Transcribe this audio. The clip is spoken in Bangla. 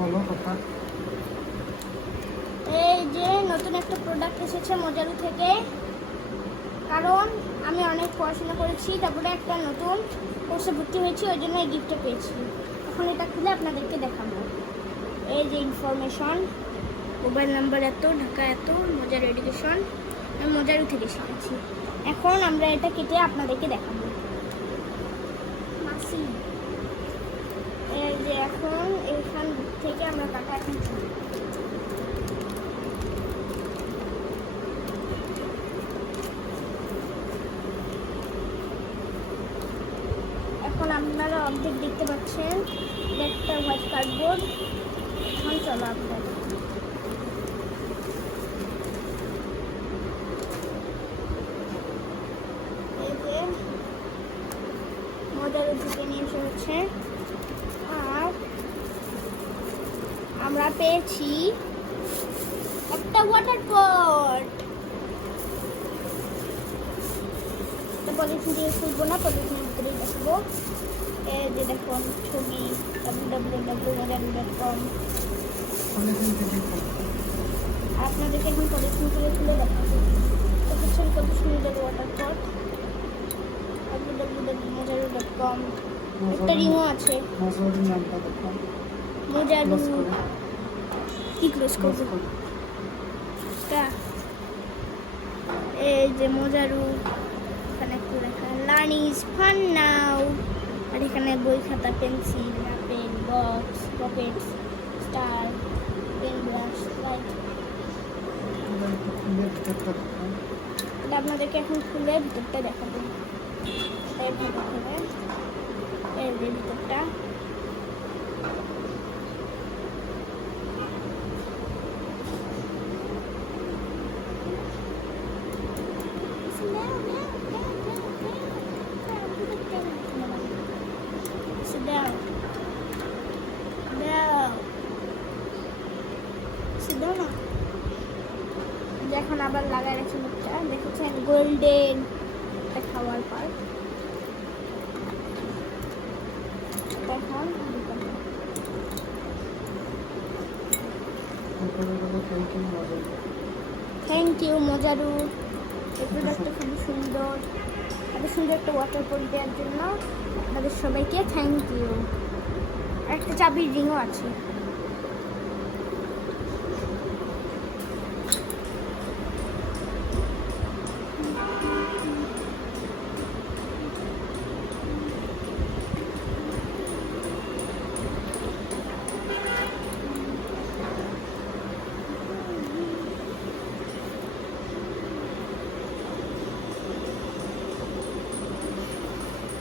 বলো কথা। এই যে নতুন একটা প্রোডাক্ট এসেছে মজারু থেকে। কারণ আমি অনেক পড়াশোনা করেছি, তারপরে একটা নতুন কোর্সে ভর্তি হয়েছি, ওই জন্য এই গিফটটা পেয়েছি। এখন এটা খুলে আপনাদেরকে দেখাবো। এই যে ইনফরমেশন মোবাইল নাম্বার এত, ঢাকা এত, মজার এডুকেশন আমি মজারু থেকে শিখেছি। এখন আমরা এটা কেটে আপনাদেরকে দেখাবো। মাসি, এই যে এখন এখান থেকে আমরা কাটা এখন আপনারা অর্ধেক দেখতে পাচ্ছেন। একটা হোয়াইট কার্ডবোর্ড এখন চলো আপনার মজার নিয়ে আর আমরা পেয়েছি একটা ওয়াটার পট পলিথিন দিয়ে খুলবো না পলিথিনের ভিতরেই দেখব। যে দেখুন, ছবি ডাব্লিউ কম আপনাদেরকে এখন পলিথিন থেকে খুলে দেখাবো দেখেছেন কত সুন্দর ওয়াটার পট কম একটা আছে। ক্লোজ করব করে এই যে মোজারু এখানে একটু লেখা লার্ন ইজ ফান নাও আর এখানে বই খাতা pencil pen box pocket star pen brush light এটা আপনাদেরকে এখন খুলে ভিতরটা দেখাবো। এই ভিতরটা। Down না। এখন আবার লাগাই রাখছি মুখটা। দেখেছেন? গোল্ডেন একটা খাওয়ার পর। থ্যাংক ইউ মজারু এই প্রোডাক্টটা খুবই সুন্দর। এত সুন্দর একটা ওয়াটার পোল দেওয়ার জন্য আপনাদের সবাইকে থ্যাংক ইউ একটা চাবির রিংও আছে।